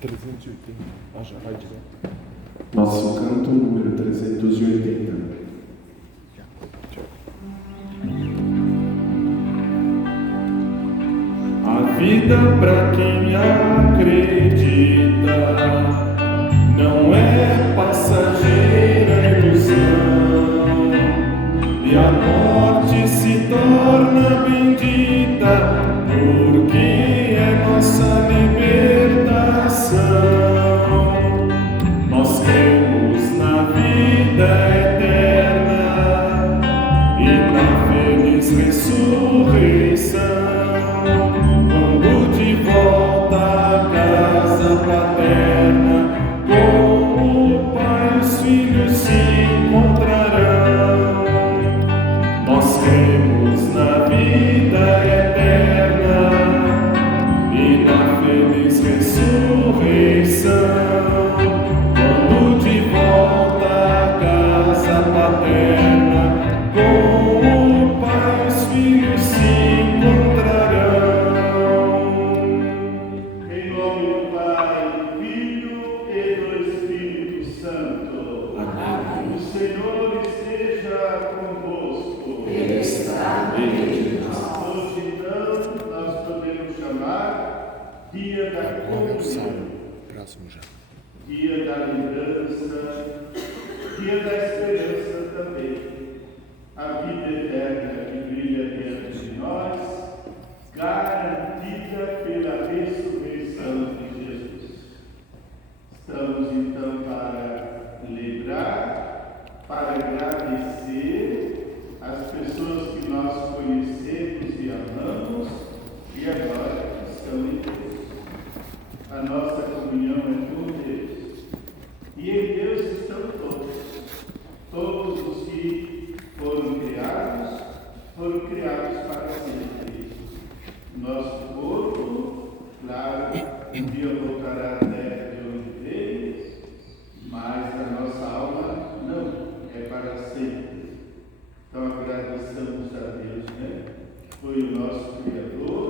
380. Já vai direto. Nosso canto número 380. A vida pra quem acredita não é passageira ilusão, e a morte se torna bendita porque é nossa libertação. Nós cremos na vida eterna e na feliz ressurreição. Quando de volta à casa paterna, com o Pai e os filhos se encontrarão. Nós cremos na vida eterna e na feliz ressurreição. Quando de volta à casa paterna, com o Pai e os filhos se encontrarão. Em nome do Pai, do Filho e do Espírito Santo. Amém. O Senhor esteja convosco. Ele está no meio de nós. Hoje, então, nós podemos chamar Dia da Agora eu saio. Comunhão, Próximo já. Dia da lembrança, Dia da esperança também. A vida eterna que brilha diante de nós, garantida pela ressurreição de Jesus. Estamos então para lembrar, para agradecer as pessoas que nós conhecemos e amamos e agora estão em Deus. A nossa comunhão é com Deus. E em Deus estão todos os que foram criados para sempre. Nosso corpo, claro, um dia voltará à terra de onde veio, mas a nossa alma não, é para sempre. Então agradecemos a Deus, né? Foi o nosso Criador,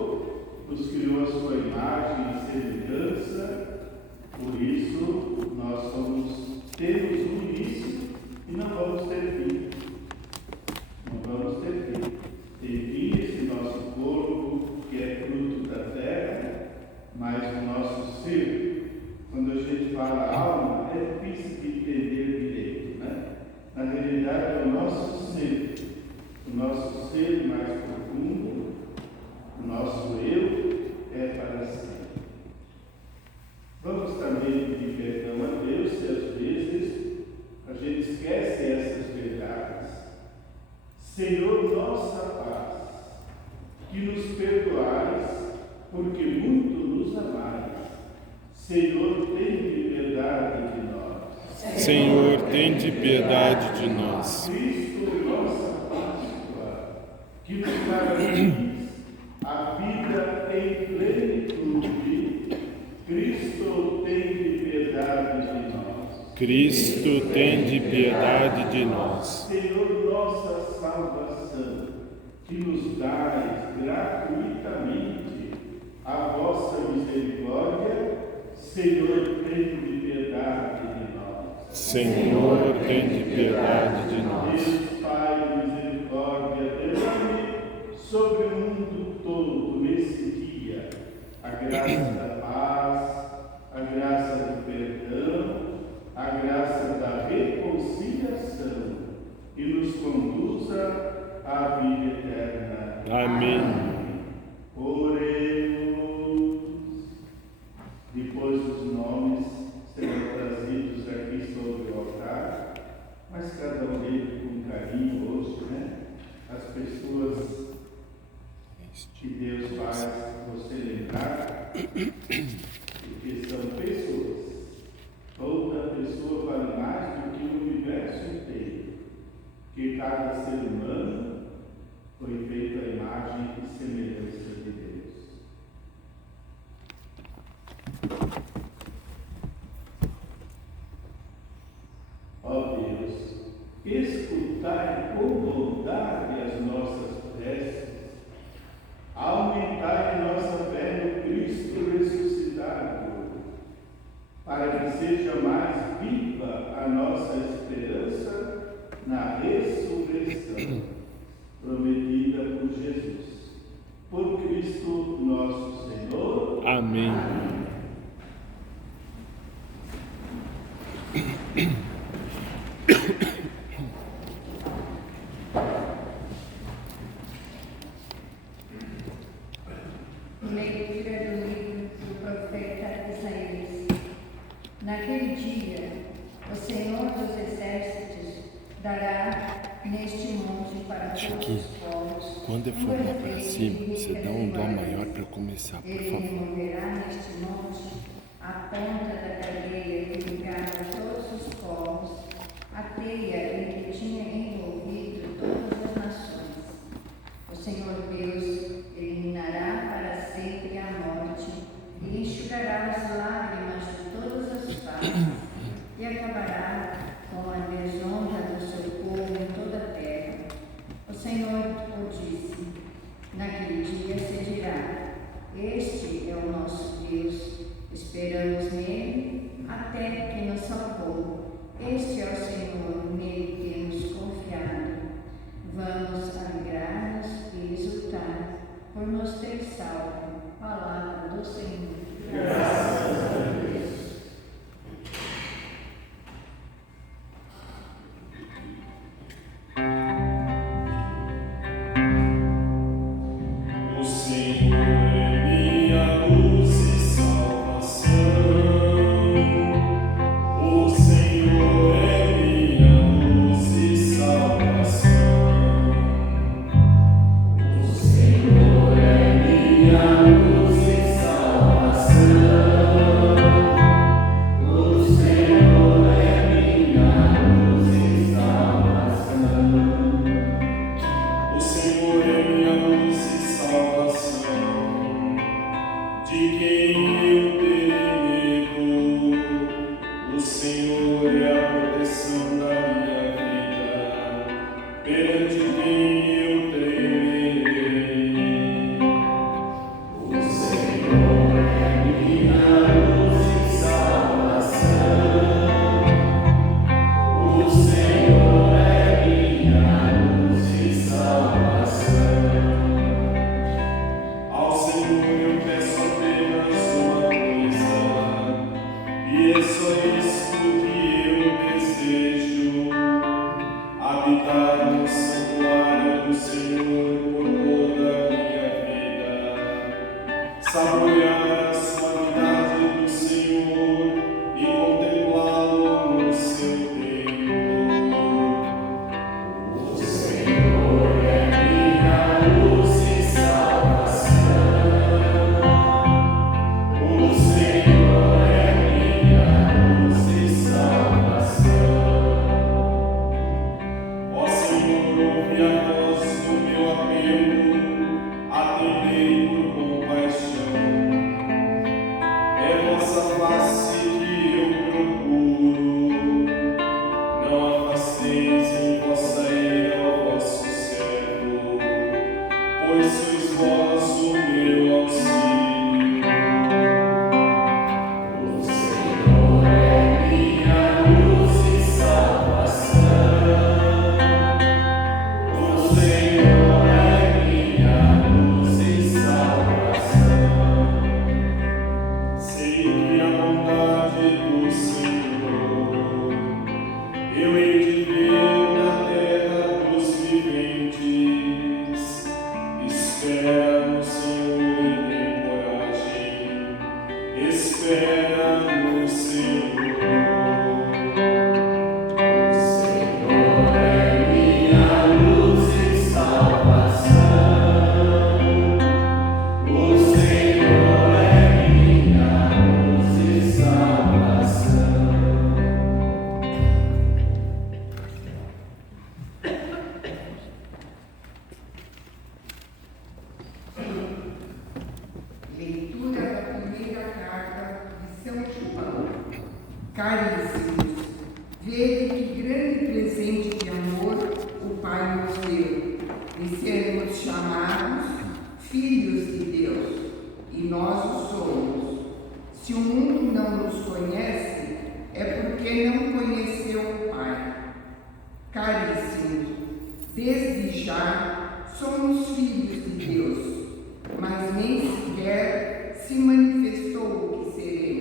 nos criou a sua imagem e semelhança, por isso nós temos um início e não vamos ter fim. Não vamos ter fim. Tem fim esse nosso corpo, que é fruto da terra, mas o nosso ser, quando a gente fala alma, é difícil de entender direito, né? Na realidade é o nosso ser mais profundo, o nosso eu é para sempre. Vamos também pedir perdão a Deus se às vezes a gente esquece essas verdades. Senhor, nossa paz, que nos perdoais, porque muito nos amais. Senhor, tem piedade de nós. Senhor, tende piedade de nós. Cristo, nossa Páscoa, que nos garantis a vida em plenitude. Cristo, tem piedade de nós. Cristo, tende piedade de nós. Senhor, nossa salvação, que nos dais gratuitamente a vossa misericórdia. Senhor, tende piedade de nós. Senhor, tende piedade de nós. Deus Pai de misericórdia, derrame sobre o mundo todo nesse dia a graça da paz, a graça do perdão, a graça da reconciliação e nos conduza à vida eterna. Amém. Oremos. Depois os nomes serão trazidos aqui sobre o altar, mas cada um deles com carinho hoje, né? As pessoas que Deus faz você lembrar, porque são pessoas. Toda pessoa vale mais do que o universo inteiro, que cada ser humano foi feito à imagem e semelhança de Deus. Ó Deus, escutai conosco. Chiquinho, quando eu for lá para cima, você dá um dó maior para começar, por favor. Removerá neste monte a ponta da cadeia que ligava todos os povos, a teia em que tinha envolvido todas as nações. O Senhor Deus eliminará para sempre a morte e enxugará as lágrimas de todas as faces e acabará com a desonra do seu povo em toda a terra. O Senhor o disse. Naquele dia se dirá: este é o nosso Deus, esperamos nele até que nos salvou. Este é o Senhor, nele temos confiado. Vamos alegrar-nos e exultar por nos ter salvo. Palavra do Senhor. Graças a Deus. Caríssimos, vede que grande presente de amor o Pai nos deu, de sermos chamados filhos de Deus, e nós o somos. Se o mundo não nos conhece, é porque não conheceu o Pai. Caríssimos, desde já somos filhos de Deus, mas nem sequer se manifestou o que seremos.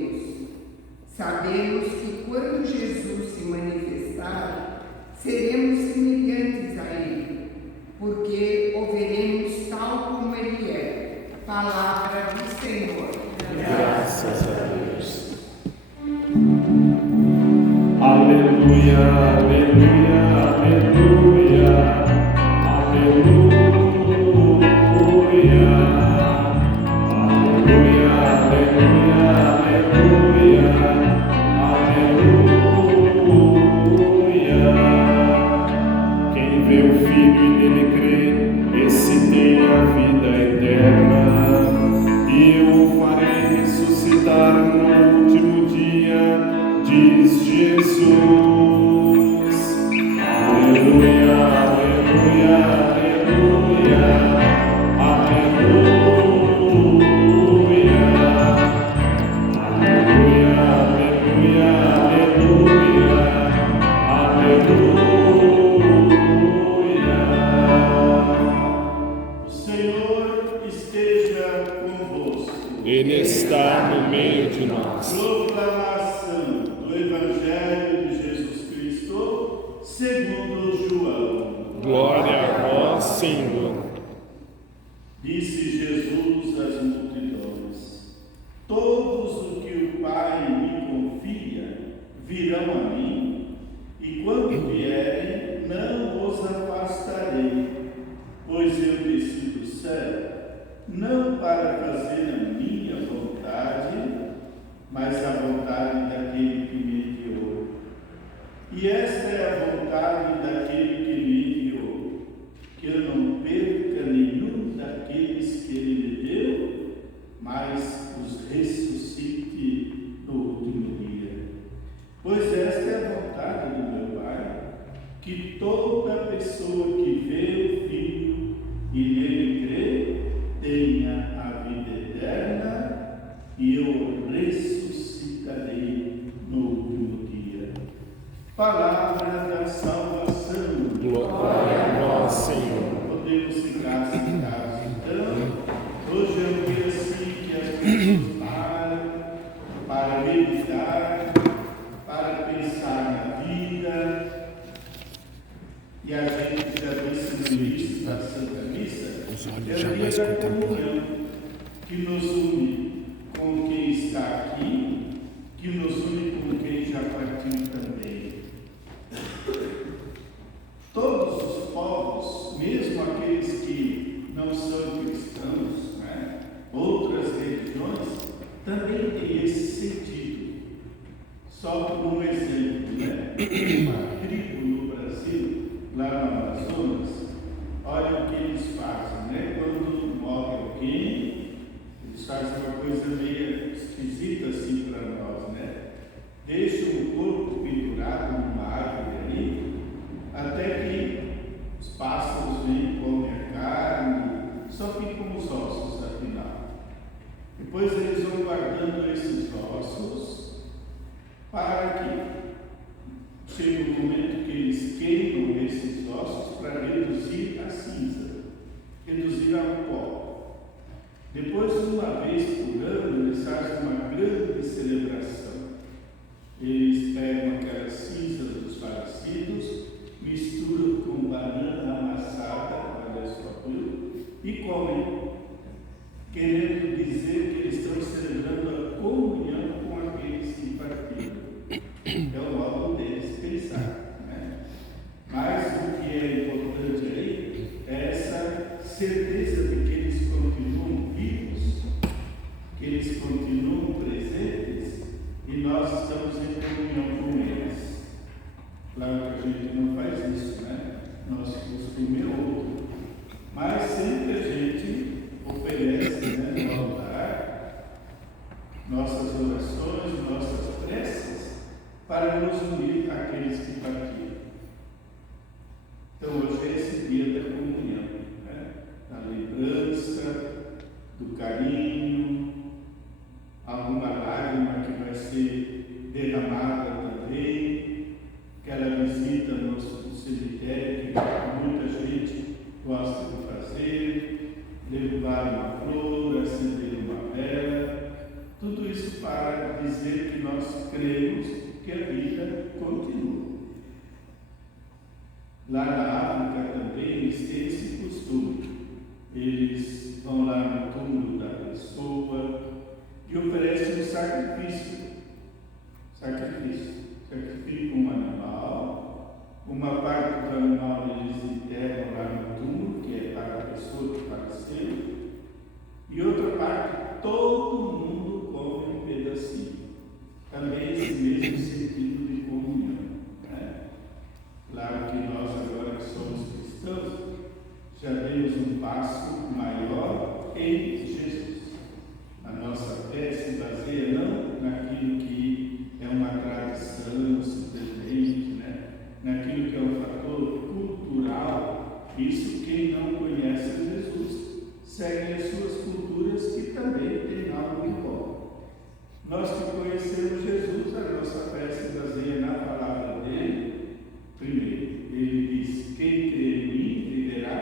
Sabemos que quando Jesus se manifestar, seremos semelhantes a Ele, porque o veremos tal como Ele é. Palavra do Senhor. Graças a Deus. Aleluia, aleluia, aleluia, aleluia. Ele está no meio de nós. Proclamação do Evangelho de Jesus Cristo segundo João. Glória a vós, Senhor. Disse Jesus às multidões: todos os que o Pai me confia virão a mim, e quando vierem, não os afastarei, pois eu desci do céu, não para fazer a minha vontade, mas a vontade daquele que me enviou. E esta é a vontade daquele que me enviou, que eu não perca nenhum daqueles que ele me deu, mas os ressuscite no último dia. Pois esta é a vontade do meu Pai, que toda pessoa que vê o Filho e nele crê, tenha a vida eterna, e eu o ressuscitarei no último dia. Palavra da salvação. Glória a vós, Senhor. Podemos ficar sentados então. Hoje é um dia assim que as pessoas param para meditar, para pensar na vida. E a gente já disse no início da Santa Missa, é o dia da comunhão, que nos une com quem está aqui, que nos une com quem já partiu também. Todos os povos, mesmo aqueles que não são cristãos, né, outras religiões, também têm esse sentido. Só por um exemplo, né? Uma tribo no Brasil, lá no Amazonas, olha o que eles fazem, né? Quando morre alguém, eles fazem uma coisa meio esquisita assim para nós, né? Deixam o corpo pendurado numa árvore ali, até que os pássaros vêm e comem a carne, só ficam os ossos afinal. Depois eles vão guardando esses ossos para que chegue o momento que eles queimam esses ossos para reduzir a cinza, reduzir ao pó. Depois, uma vez por ano, eles fazem uma grande celebração. Eles pegam aquelas cinzas dos falecidos, misturam com banana amassada, olha só, e comem, querendo dizer que eles estão celebrando a comunhão com aqueles que partiram. É o modo deles pensar, né? Mas o que é importante aí é essa certeza de que eles continuam vivos, que eles continuam presentes e nós estamos em comunhão com eles. Claro que a gente não faz isso, né? Nosso costume é outro. Mas sempre a gente oferece, né, no altar, nossas orações, nossas preces, para nos unir àqueles que partiram. Então hoje é esse dia da comunhão, né? Da lembrança, do carinho, alguma lágrima que vai ser derramada também, aquela visita no cemitério que muita gente gosta de fazer, levar uma flor, acender uma vela, tudo isso para dizer que nós cremos que a vida continua. Lá na África também eles têm esse costume. Eles vão lá no túmulo da pessoa e oferecem um sacrifício. Sacrificam um animal, uma parte do animal eles enterram lá no túmulo isso, quem não conhece Jesus segue as suas culturas, que também tem algo de bom. Nós que conhecemos Jesus, a nossa fé se baseia na palavra dele. Primeiro, ele diz: quem crê em mim viverá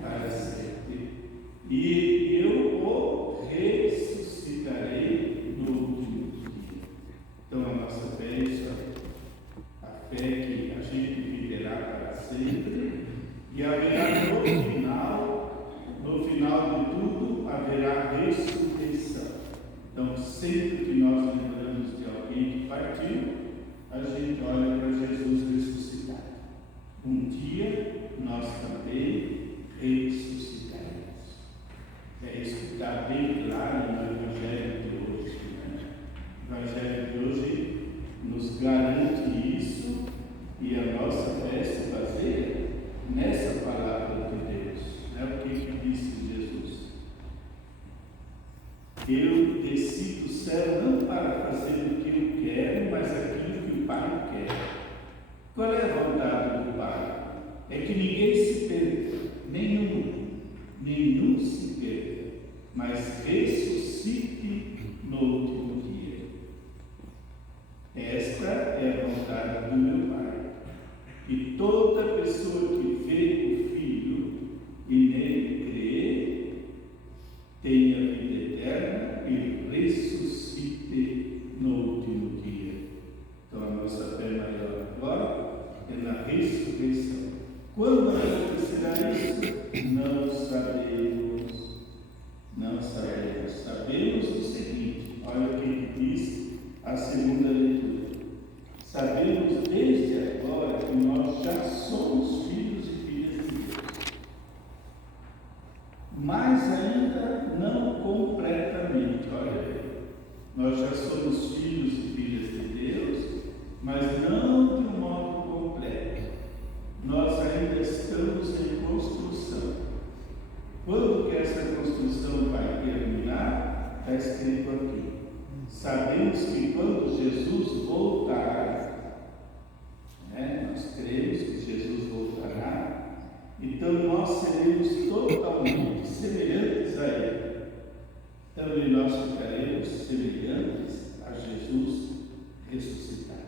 para sempre, e eu o ressuscitarei no último dia. Então a nossa fé é isso, a fé que a gente viverá para sempre, e haverá no final de tudo, haverá ressurreição. Então, sempre que nós lembramos de alguém que partiu, a gente olha para Jesus ressuscitado. Um dia nós também ressuscitaremos. É isso que está bem claro no Evangelho de hoje. Né? O Evangelho de hoje nos garante isso, e a nossa fé se baseia nessa palavra de Deus. O que disse Jesus? Eu desci do céu não para fazer o que eu quero, mas aquilo que o Pai quer. Qual é a vontade do Pai? É que ninguém se perca, nenhum se perca, mas ressuscite no último dia. Esta é a vontade do meu Pai. E toda pessoa que vê o Filho e nele crê, tenha vida eterna e ressuscite no último dia. Então a nossa fé maior agora é na ressurreição. Quando acontecerá isso? Não sabemos. Não sabemos. Sabemos o seguinte: olha o que diz a segunda leitura. Sabemos desde agora que nós já somos filhos e filhas de Deus, mas ainda não completamente. Olha aí, nós já somos filhos e filhas de Deus, mas não de um modo completo. Nós ainda estamos em construção. Quando que essa construção vai terminar? Está escrito aqui. Sabemos que quando Jesus voltar, nós cremos que Jesus voltará, então nós seremos totalmente semelhantes a Ele. Também nós ficaremos semelhantes a Jesus ressuscitado.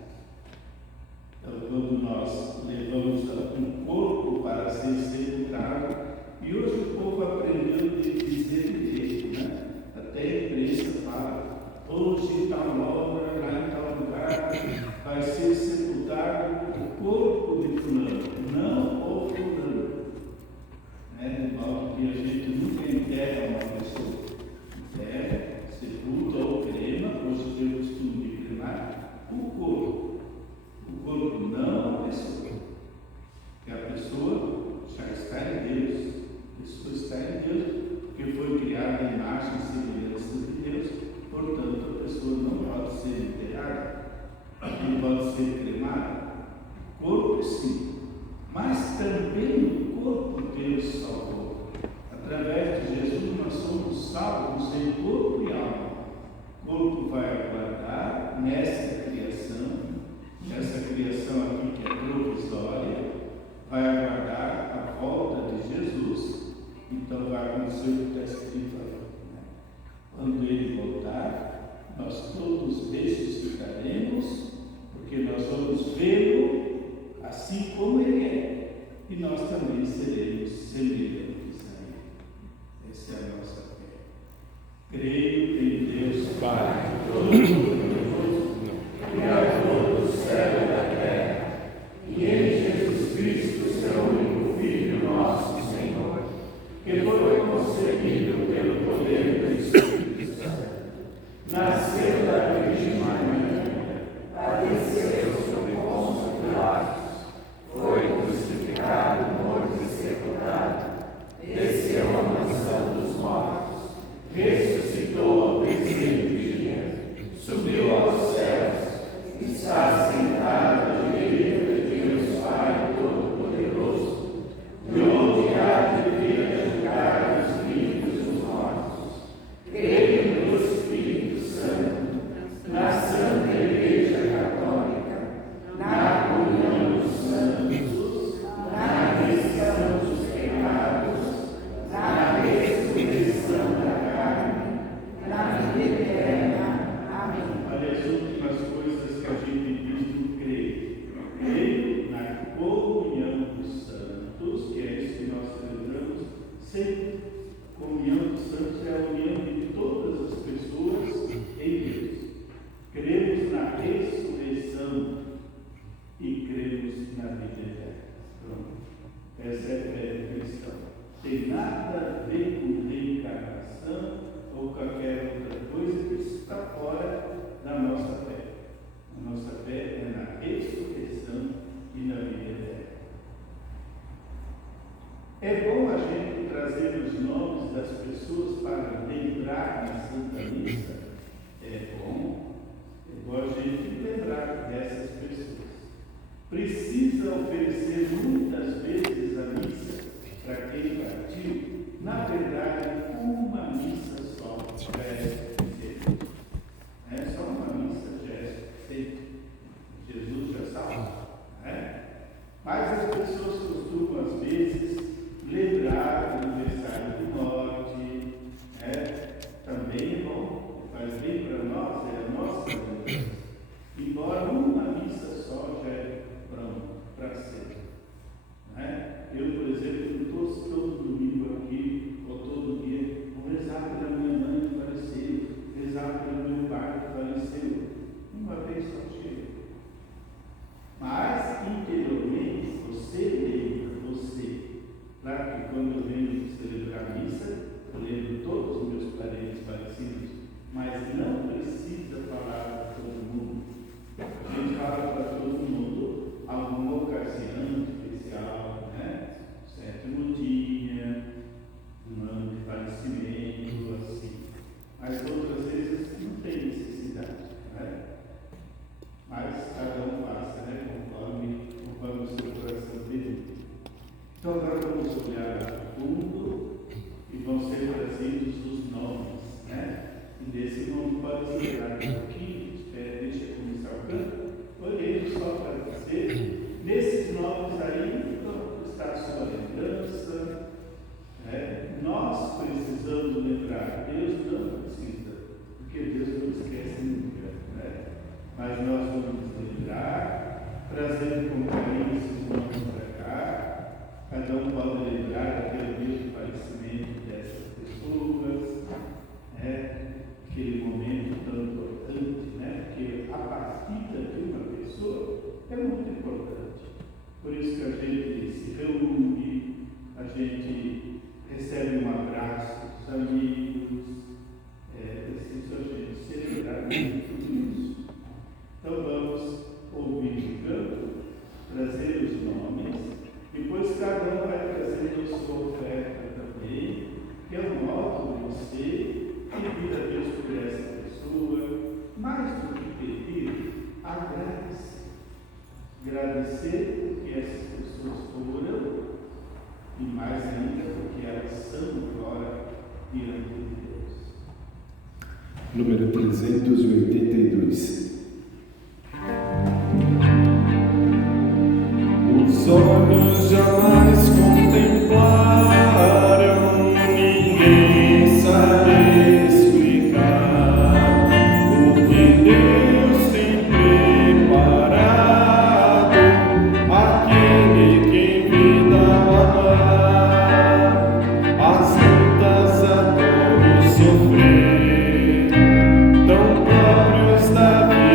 Então, quando nós levamos um corpo para ser sepultado, e hoje o povo aprendeu a dizer direito, né? Até a imprensa fala: hoje, em tal hora, lá em tal lugar, vai ser sepultado o corpo de fulano, não o fulano. De modo que a gente nunca enterra uma pessoa. Enterra, sepulta ou crema, hoje tem o costume de cremar o corpo. O corpo não a pessoa. Porque a pessoa já está em Deus. A pessoa está em Deus porque foi criada à imagem e semelhança de Deus. Portanto, a pessoa não pode ser enterrada, não pode ser cremada. O corpo, sim, mas também o corpo Deus salvou. Através de Jesus nós somos salvos em corpo e alma. O corpo vai aguardar nessa criação aqui que é provisória, vai aguardar a volta de Jesus. Então vai acontecer o que está escrito aí. Quando Ele voltar, nós todos ressuscitaremos, porque nós vamos vê-lo assim como Ele é, e nós também seremos semelhantes a Ele. Essa é a nossa fé. Creio em Deus Pai Todo-Poderoso, Criador do céu e da terra, e em Jesus Cristo, seu único Filho, nosso Senhor, que foi concebido pelo poder do Espírito Santo, nasceu da Virgem Maria, padeceu sob Pôncio Pilatos, foi crucificado, morto e sepultado, desceu à mansão dos mortos, ressuscitou ao terceiro dia, Sempre. Comunhão dos santos é a união de todas as pessoas em Deus. Cremos na ressurreição e cremos na vida eterna. Pronto. Essa é a fé cristã. Tem nada a ver com reencarnação ou qualquer outra coisa que está fora da nossa fé. A nossa fé é na ressurreição e na vida eterna. É bom a gente trazer os nomes das pessoas para lembrar na Santa Missa. É bom a gente lembrar dessas pessoas. Precisa oferecer muitas vezes a missa para quem partiu. Na verdade, uma missa só já é suficiente. É só uma missa já é suficiente. Jesus já salva. Mas as pessoas costumam, às vezes, lembrar do aniversário do norte. Também é bom, faz bem para nós, é a nossa lembrança. Embora uma missa só já é pronto para ser. Eu, por exemplo, não estou todo domingo aqui, ou todo dia, vou rezar pela minha mãe que faleceu, rezar pelo meu pai que faleceu. Uma vez só chega. Mas, interiormente, você lembra, claro que quando eu venho celebrar a missa, eu lembro todos os meus parentes falecidos, mas não precisa falar para todo mundo. A gente fala para todo mundo alguma ocasião especial, sétimo dia, um ano de falecimento, assim. Mas outras vezes não tem necessidade, mas cada um passa, conforme o seu coração pede. Então agora vamos olhar a fundo e vão ser trazidos os nomes, E desse nome pode esperar um pouquinho, deixa eu começar o canto. Olhei só para dizer, nesses nomes aí está a sua lembrança. Nós precisamos lembrar, Deus não precisa, porque Deus não esquece nunca. Mas nós vamos lembrar, trazendo com carinho esses nomes para cá. Cada um pode lembrar aquele dia do falecimento dessas pessoas, aquele momento tão importante, porque a partida de uma pessoa é muito importante. Por isso que a gente se reúne, a gente recebe um abraço dos amigos, precisa a gente celebrar muito isso. Então vamos ouvir o canto, trazer os nomes, depois cada um vai trazendo a sua oferta também, que é o modo de você pedir a Deus por essa pessoa, mais do que pedir, agradecer. Agradecer porque essas pessoas foram, e mais ainda porque elas são agora diante de Deus. Número 382. Os olhos jamais contemplaram, ninguém sabe explicar o que Deus tem preparado àquele que em vida amar. As lutas a todos sofrer, tão próprios da vida.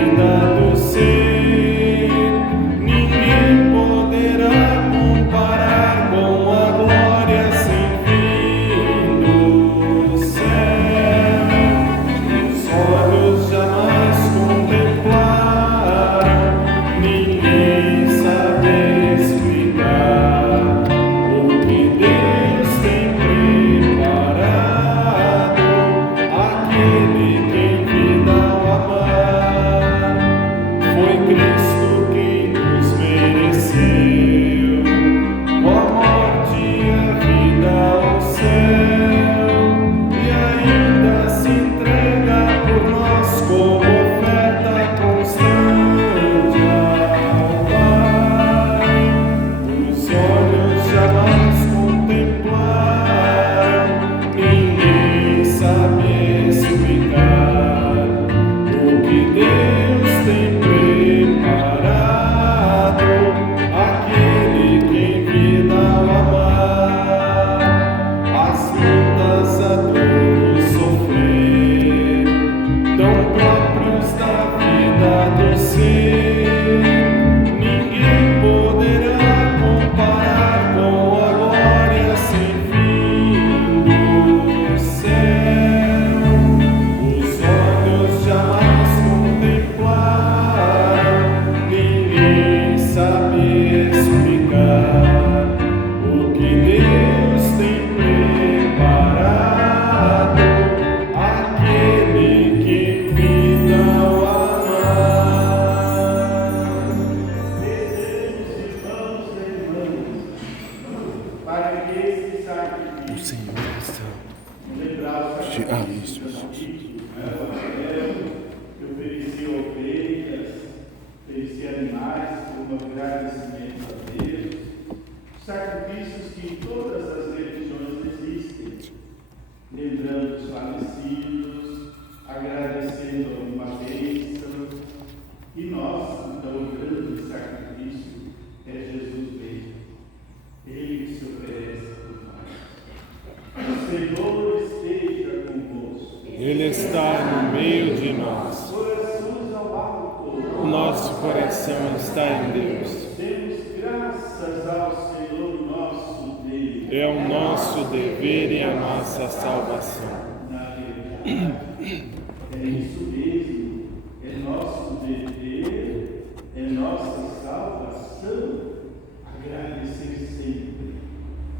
para que esse O sacrifício, Senhor é santo. lembrar o sacrifício Isso. o Abraão, que ofereceu ovelhas, oferecia animais como agradecimento a Deus, sacrifícios que em todas as religiões existem, lembrando os falecidos, agradecendo alguma bênção, e nós, então, o grande sacrifício é Jesus mesmo, Ele que se oferece por nós. O Senhor esteja convosco. Ele está no meio de nós. Corações ao alto. O nosso coração está em Deus. Demos graças ao Senhor nosso Deus. É o nosso dever e a nossa salvação. Na verdade, é isso mesmo. É nosso dever, é nossa salvação. Agradecer sempre,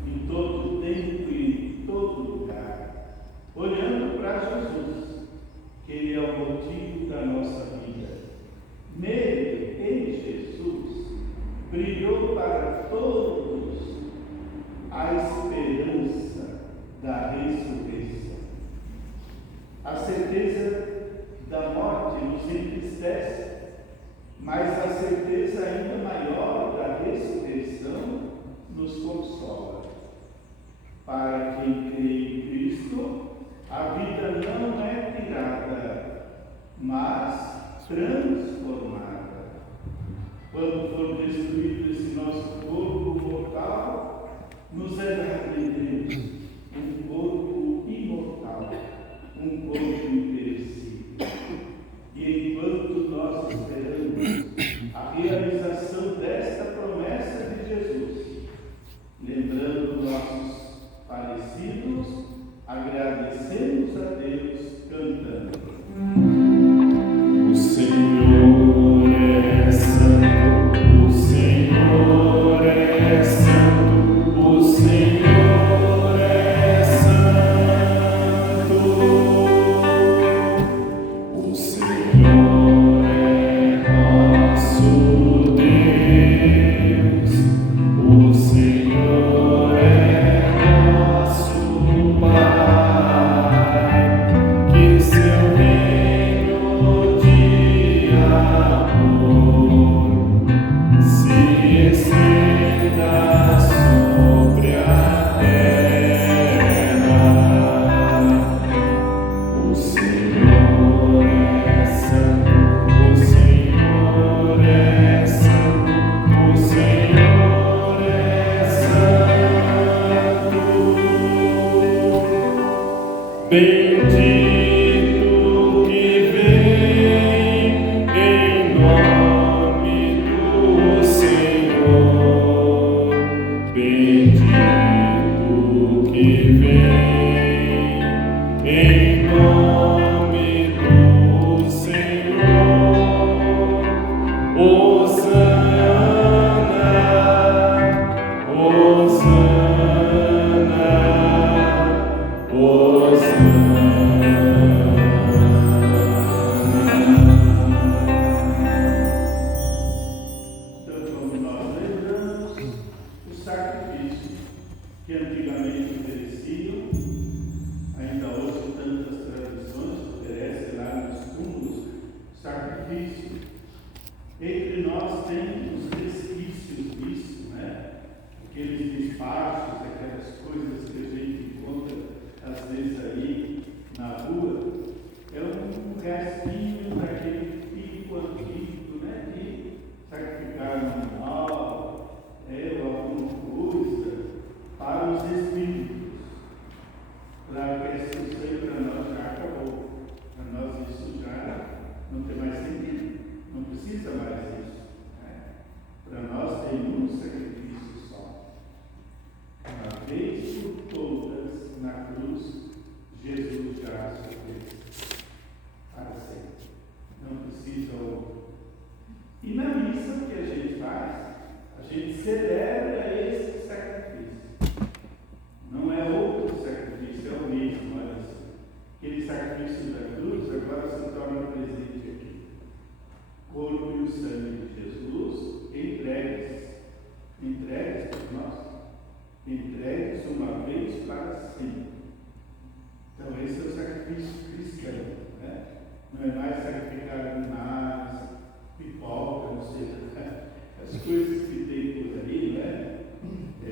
em todo tempo e em todo lugar, olhando para Jesus, que Ele é o motivo da nossa vida. Nele, em Jesus, brilhou para todos a esperança da ressurreição. A certeza da morte nos entristece, mas a certeza ainda maior da ressurreição nos consola. Para quem crê em Cristo, a vida não é tirada, mas transformada. Quando for destruído esse nosso corpo mortal, nos é dado em Deus um corpo imortal, um corpo imperecível. E enquanto nós esperamos a realização desta promessa de Jesus, lembrando nossos falecidos, agradecemos a Deus cantando. O Senhor é santo, o Senhor é santo, o Senhor é santo. O Senhor é nosso Deus, o Senhor é nosso Pai, que seu reino de amor se estenda sobre a terra. O Senhor é santo, o Senhor é santo, o Senhor é santo. Bendito que vem em nome do Senhor. Bendito que vem em nome do Senhor. Hosana, Hosana, Hosana. Então, como nós lembramos, o sacrifício que antigamente ofereciam, ainda hoje tantas tradições oferecem lá nos túmulos, sacrifício. Entre nós tem os resquícios disso, né? Aqueles despachos, aquelas coisas que a gente encontra às vezes aí na rua, é um restinho daquele tipo antigo, né? De sacrificar um animal, ou alguma coisa para os espíritos, para que esse sangue para nós já acabou, para nós isso já não tem mais sentido, não precisa mais isso. Né? Para nós tem um sacrifício só. Uma vez por todas, na cruz, Jesus já se fez para sempre. Não precisa outro. E na missa o que a gente faz? A gente celebra esse sacrifício. Não é outro sacrifício, é o mesmo. Olha assim. Aquele sacrifício da cruz agora se torna presente aqui. Corpo e o sangue de Jesus entregues por nós. Entregues uma vez para sempre. Então esse é o sacrifício cristão, né? Não é mais sacrificar animais, pipoca, não sei, né? As coisas que tem por aí, né?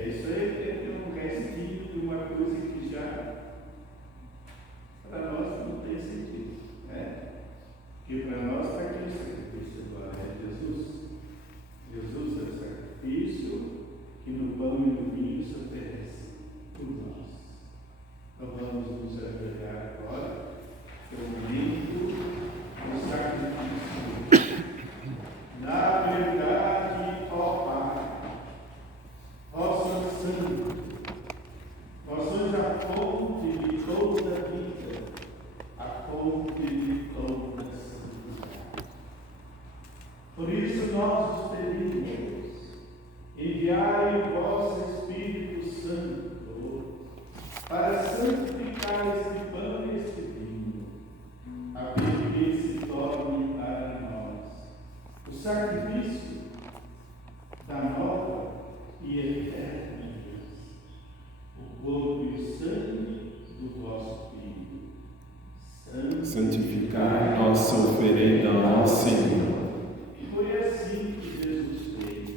Isso aí é um restinho de uma coisa que já para nós não tem sentido, né? Porque para nós está aqui o sacrifício agora, é Jesus. Jesus é o sacrifício que no pão e no vinho se oferece por nós. Então vamos nos ajoelhar agora, que é o momento do sacrifício. Na verdade, ó Pai, ó Santo Santo, nós somos a fonte de toda a vida, a fonte de toda a santidade. Por isso nós os pedimos, enviai o vosso Espírito Santo para santificar este pão e este vinho, a fim de que se torne para nós o sacrifício da nova e eterna aliança, o corpo e o sangue do vosso Filho. Santificai nossa oferenda ao Senhor. E foi assim que Jesus fez.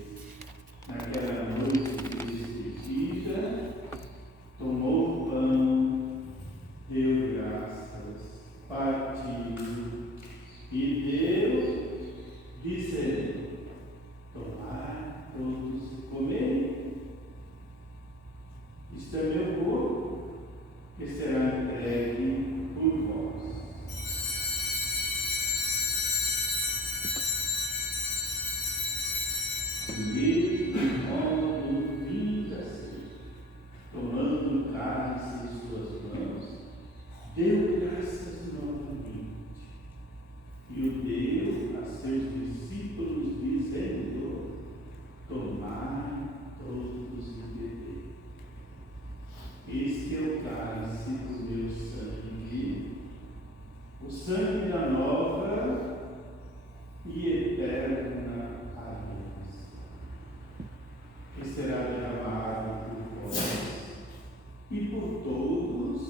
Naquela noite de despedida, tomou o pão, deu graças, partiu e deu, dizendo: tomai todos e comei. Isto é meu corpo, que será entregue por vós. Do mesmo modo, no fim da ceia, tomando o cálice em suas mãos, deu graças novamente e o deu a seus discípulos, dizendo: tomai todos e bebei. Este é o cálice do meu sangue, o sangue da nova e eterna aliança, que será derramado por vós e por todos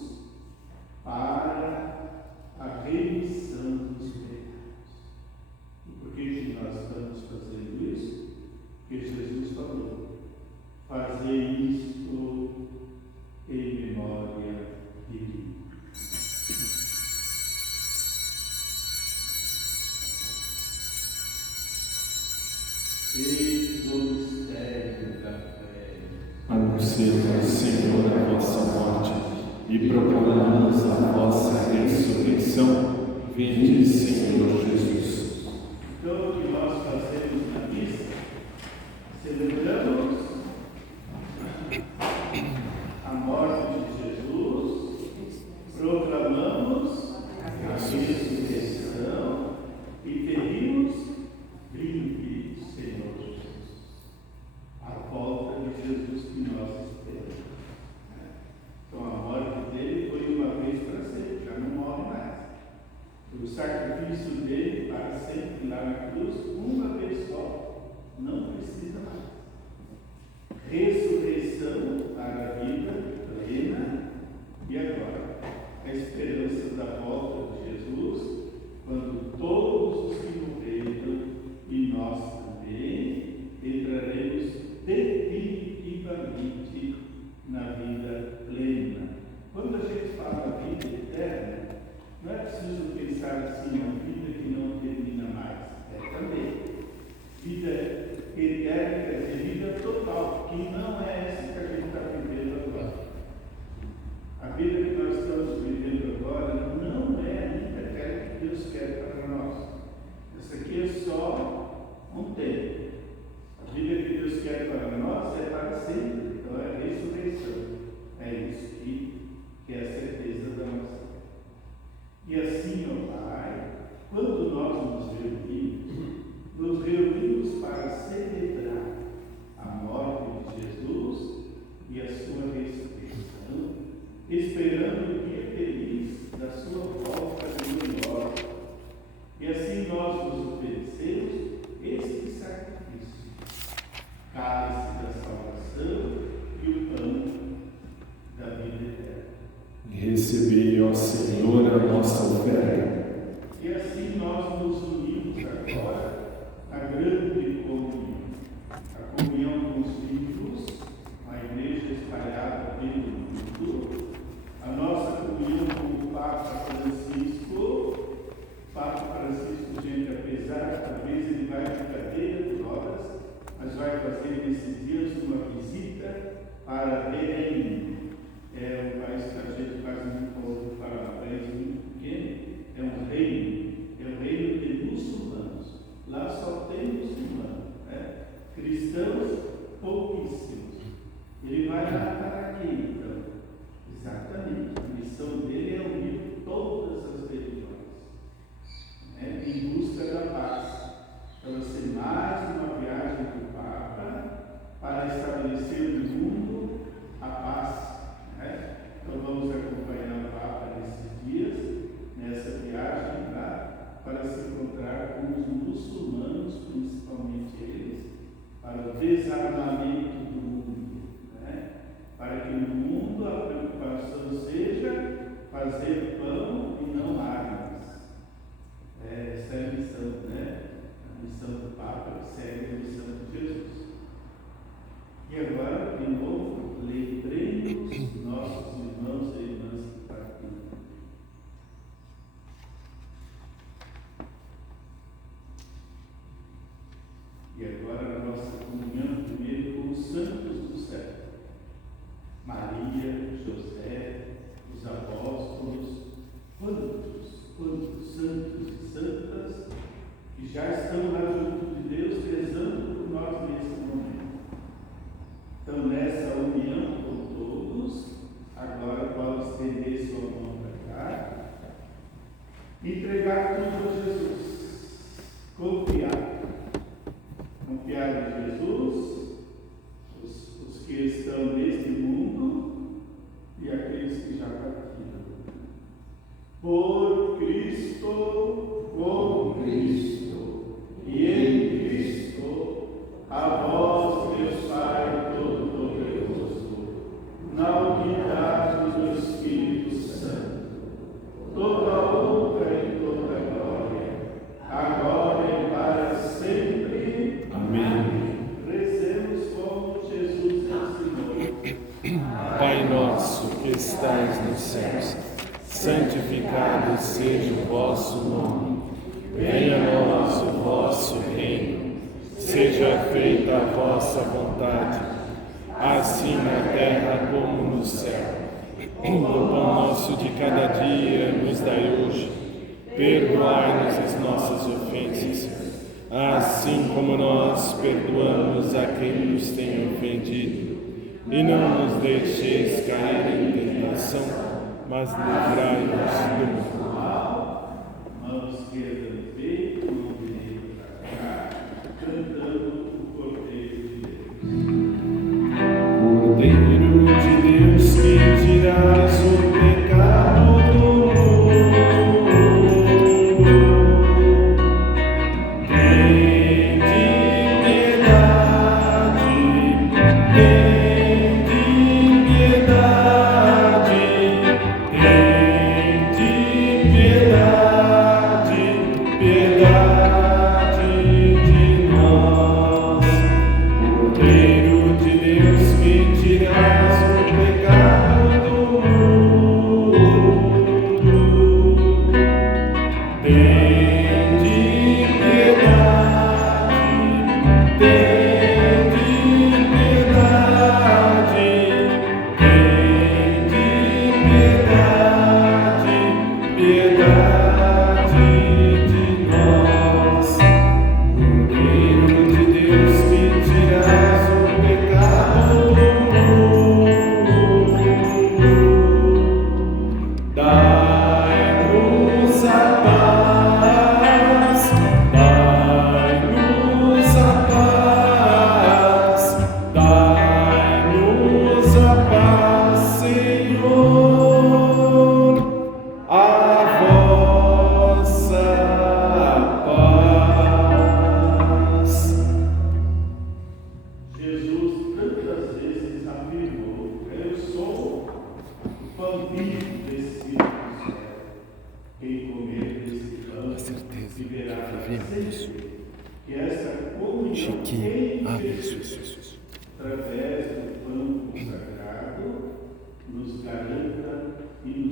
para a remissão dos pecados. E por que nós estamos fazendo isso? Porque Jesus falou: fazer isto em memória de mim. Eis o mistério da fé. Anunciamos, Senhor, a vossa morte e proclamamos a vossa ressurreição. Vinde, Senhor Jesus. Então, o que nós fazemos na missa, celebramos a morte de Jesus, proclamamos a ressurreição e pedimos: vinde, Senhor Jesus. A volta de Jesus que nós esperamos. Então, a morte dele foi uma vez para sempre, já não morre mais. O sacrifício dele para sempre lá na cruz, uma vez só, não precisa mais. Ressurreição para a vida plena e agora a esperança da volta de Jesus, quando todos os que morreram e nós também entraremos definitivamente na vida plena. Quando a gente fala vida eterna, não é preciso pensar assim, uma vida que não termina mais. É também. Vida eterna quer dizer vida total, que não é essa que a gente está vivendo agora. A vida que nós estamos vivendo agora não é ainda aquela que Deus quer para nós. Essa aqui é só um tempo. A vida que Deus quer para nós é para sempre. Então é a ressurreição. É isso que é a certeza da nossa vida. E assim, ó Pai, quando nós nos reunimos para celebrar a morte de Jesus e a sua ressurreição, esperando o dia feliz da sua volta gloriosa. E assim nós nos oferecemos este sacrifício, cálice da salvação e o pão Recebei, ó Senhor, a nossa oferta. E assim nós nos unimos agora à grande comunhão. A comunhão com os filhos, a igreja espalhada pelo mundo, a nossa comunhão com o Papa Francisco. Papa Francisco, gente, apesar, talvez ele vai de cadeira de rodas, mas vai fazer nesses dias uma visita para Belém. É um país que a gente quase não ouve falar, um país muito pequeno, é um reino de muçulmanos. Lá só tem muçulmanos, né? Cristãos pouquíssimos. Ele vai lá para quê, então? Exatamente, a missão dele é unir todas as religiões, né? Em busca da paz. Então vai ser mais uma viagem do Papa para estabelecer no mundo a paz. Então vamos acompanhar o Papa nesses dias, nessa viagem lá, para se encontrar com os muçulmanos, principalmente eles, para o desarmamento do mundo, né? Para que no mundo a preocupação seja fazer pão e não armas. Essa é a missão, né? A missão do Papa, que segue a missão de Jesus. E agora, de novo, lembremos nossos irmãos e irmãs que partiram. E agora a nossa comunhão primeiro com os santos do céu. Maria, José, os apóstolos, quantos santos e santas que já estão lá junto de Deus, rezando por nós nesse momento. Então, nessa união com todos, agora pode estender sua mão para cá, entregar tudo a Jesus, confiar em Jesus, os que estão neste mundo e aqueles que já partiram. Por Cristo, com Cristo e em Cristo, a vós, Deus Pai Todo-Poderoso, na unidade do Espírito Santo, toda honra e toda glória, agora e para sempre. Amém. Rezemos como Jesus ensinou. Pai nosso que estais nos céus, santificado seja o vosso nome. Venha a nós o vosso reino. Seja feita a vossa vontade, assim na terra como no céu. O pão nosso de cada dia nos dai hoje. Perdoai-nos as nossas ofensas, assim como nós perdoamos a quem nos tem ofendido. E não nos deixeis cair em tentação, mas livrai-nos do mal. Mão esquerda no peito, mão direita para cá, cantando o Cordeiro de Deus. Cordeiro de Deus, que tirais o pecado do mundo, tende piedade, tende piedade, tende piedade, piedade.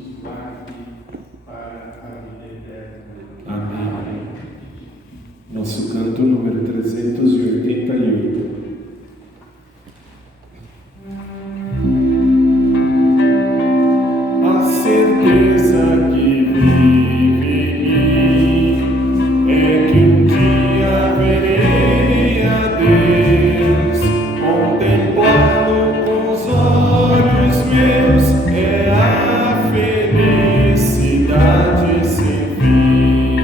nos guarde para a vida eterna. Amém. Nosso canto número 388. A certeza que vive em mim é que um dia verei a Deus, contemplá-lo com os olhos meus, é a felicidade sem fim,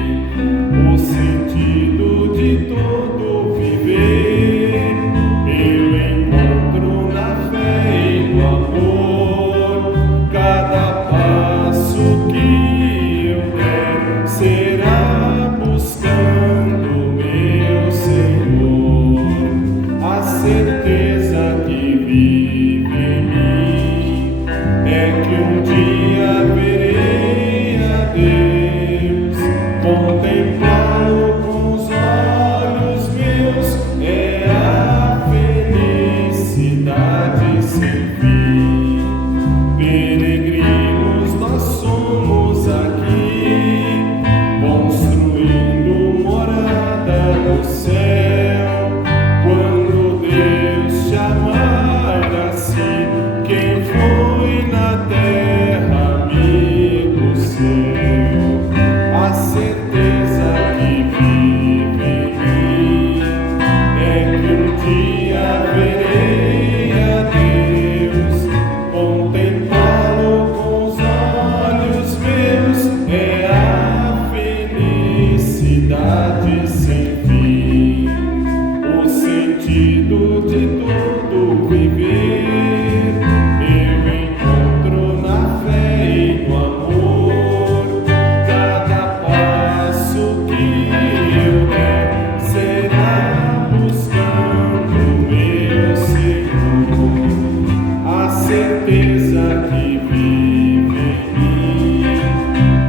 o sentido de todo viver. Eu encontro na fé e no amor, cada passo que eu der será buscando meu Senhor. A certeza que vive em mim é que um dia verei a Deus, contemplá-lo com os olhos meus, é a felicidade sem fim. Peregrinos nós somos aqui, construindo morada no céu. Quando Deus chamar assim, quem foi na terra, amigo seu? A certeza que vive em mim é que um dia verei a Deus, contemplá-lo com os olhos meus, é a felicidade sem fim, o sentido de todo viver. Eu encontro na fé e no amor, cada passo que eu der será buscando meu Senhor. A certeza que vive em mim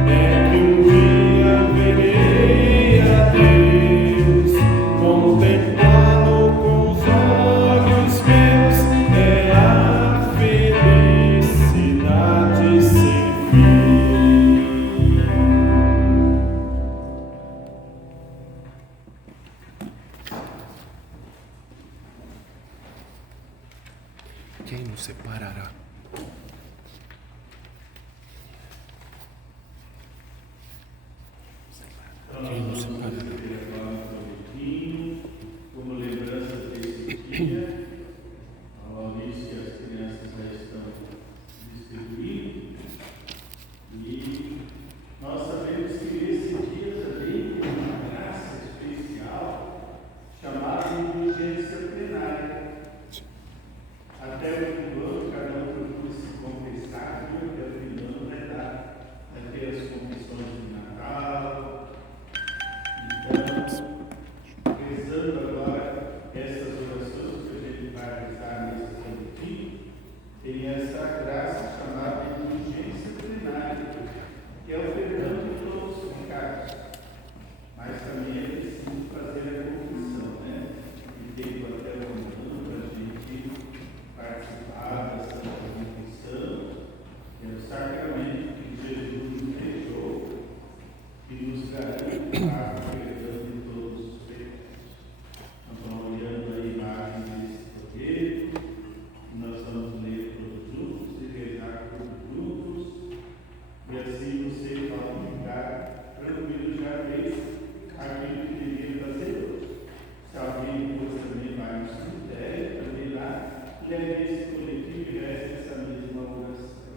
é que um dia verei a Deus, contemplá-lo com os olhos meus, é a felicidade sem fim. Quem nos separará? Quem nos separará? Como lembrança desse dia, a Maurício e as crianças já estão distribuindo, e nós sabemos que esse dia também tem uma graça especial chamada indulgência plenária. Até o último ano, cada um procura se confessar, e até o fim do ano vai ter as confissões de Natal. Então, rezando agora essas orações que a gente vai rezar nesse santo, tem essa graça chamada indulgência plenária, que é o perdão de todos os pecados, mas também é preciso fazer a confissão, né? E tempo até o ano para a gente participar da Santa Confissão, que é o sacramento que Jesus nos deixou e nos garante o perdão de todos os pecados. Nós vamos olhando a imagem desse folheto, nós vamos ler todos juntos e rezar todos juntos, e assim você pode ficar tranquilo, já fez aquilo que devia fazer hoje. Se alguém depois também vai no cemitério, também lá, leve esse coletivo e reze essa mesma oração.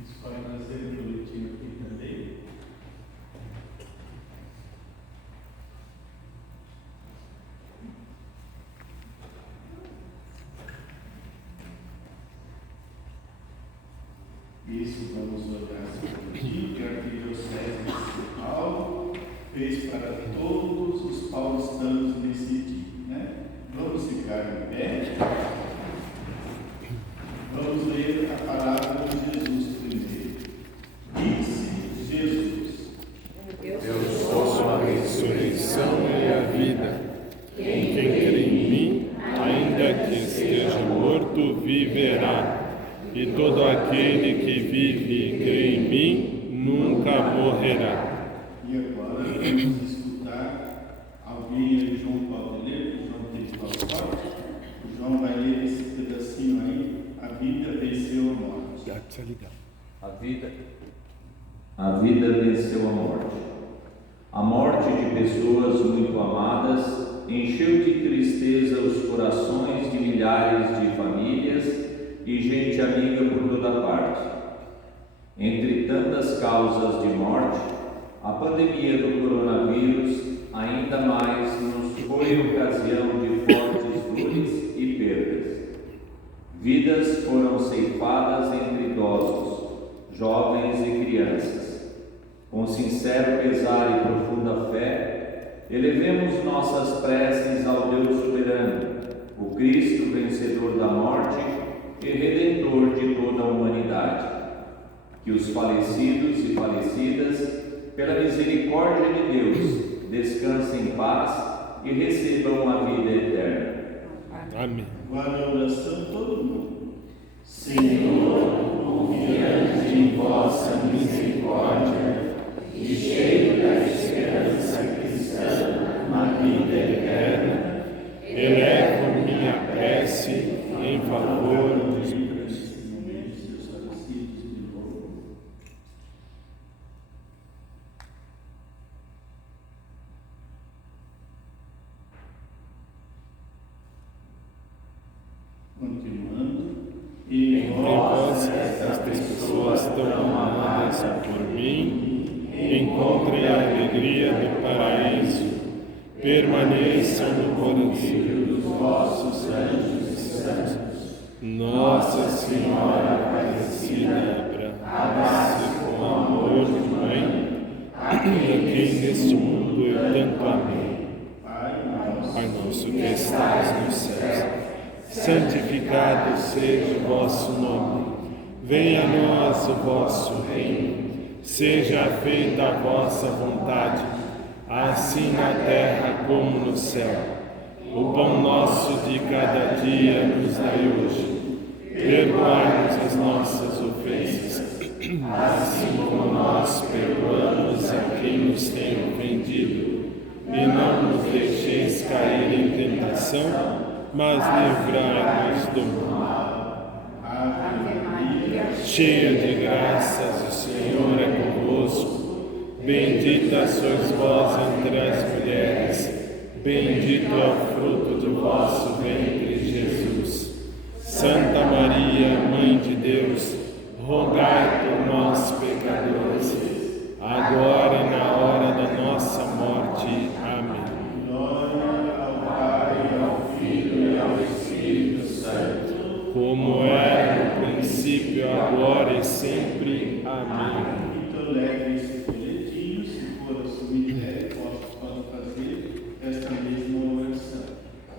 Isso pode nascer no coletivo aqui também. Isso, vamos olhar esse coletivo que a Arquidiocese de São Paulo fez para todos os paulistanos nesse dia, né? Vamos ficar em pé. Vamos ler a palavra de Jesus primeiro. Disse Jesus: Eu sou a ressurreição e a vida. Quem crê em mim, ainda que esteja morto, viverá. e todo aquele que vive e crê em mim nunca morrerá. E agora vamos escutar alguém aí, João pode ler, o João tem que falar forte. O João vai ler esse pedacinho aí, a vida venceu a morte. A vida venceu a morte. A morte de pessoas muito amadas encheu de tristeza os corações de milhares de famílias e gente amiga por toda parte. Entre tantas causas de morte, a pandemia do coronavírus ainda mais nos foi ocasião de fortes dores e perdas. Vidas foram ceifadas entre idosos, jovens e crianças. Com sincero pesar e profunda fé, elevemos nossas preces ao Deus soberano, o Cristo vencedor da morte e redentor de toda a humanidade. Que os falecidos e falecidas, pela misericórdia de Deus, descansem em paz e recebam a vida eterna. Amém. Agora a oração todo mundo. Senhor, confiante em vossa misericórdia e cheio da esperança cristã na vida eterna, Elevo minha prece em favor dos seus falecidos de novo. Continuando. E vós, estas pessoas tão amadas por mim, encontrem a alegria do paraíso, permaneçam no coração dos vossos anjos e santos, Nossa Senhora Aparecida, abrace com amor de mãe, a quem neste mundo eu tanto amei. Pai nosso que estás nos céus, santificado seja o vosso nome. Venha a nós o vosso reino. Seja feita a vossa vontade, assim na terra como no céu. O pão nosso de cada dia nos dai hoje. Perdoai-nos as nossas ofensas, assim como nós perdoamos a quem nos tem ofendido. E não nos deixeis cair em tentação, mas livrai-nos do mal. Ave Maria, Cheia de graças, o Senhor é convosco. Bendita sois vós entre as mulheres, bendito é o fruto do vosso ventre, Jesus. Santa Maria, Mãe de Deus, rogai por nós, pecadores, agora e na hora da nossa morte. Amém. glória ao Pai, ao Filho e ao Espírito Santo, Como era no princípio, agora e sempre. Amém. Então leve esse folhetinho, se for a sua ideia, pode fazer esta mesma oração.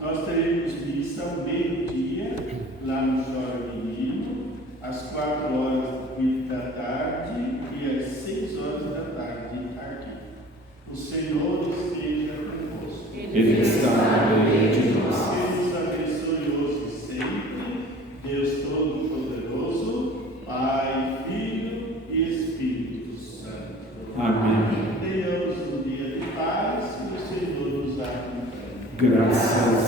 Nós teremos missa ao meio-dia, lá no Chora Menino, às 4h da tarde e às 6h da tarde aqui. O Senhor esteja convosco. Ele está no meio de nós. Deus abençoe hoje e sempre, Deus Todo-Poderoso, Pai, Filho e Espírito Santo. Amém. Tenhamos um dia de paz, que o Senhor nos acompanhe. Graças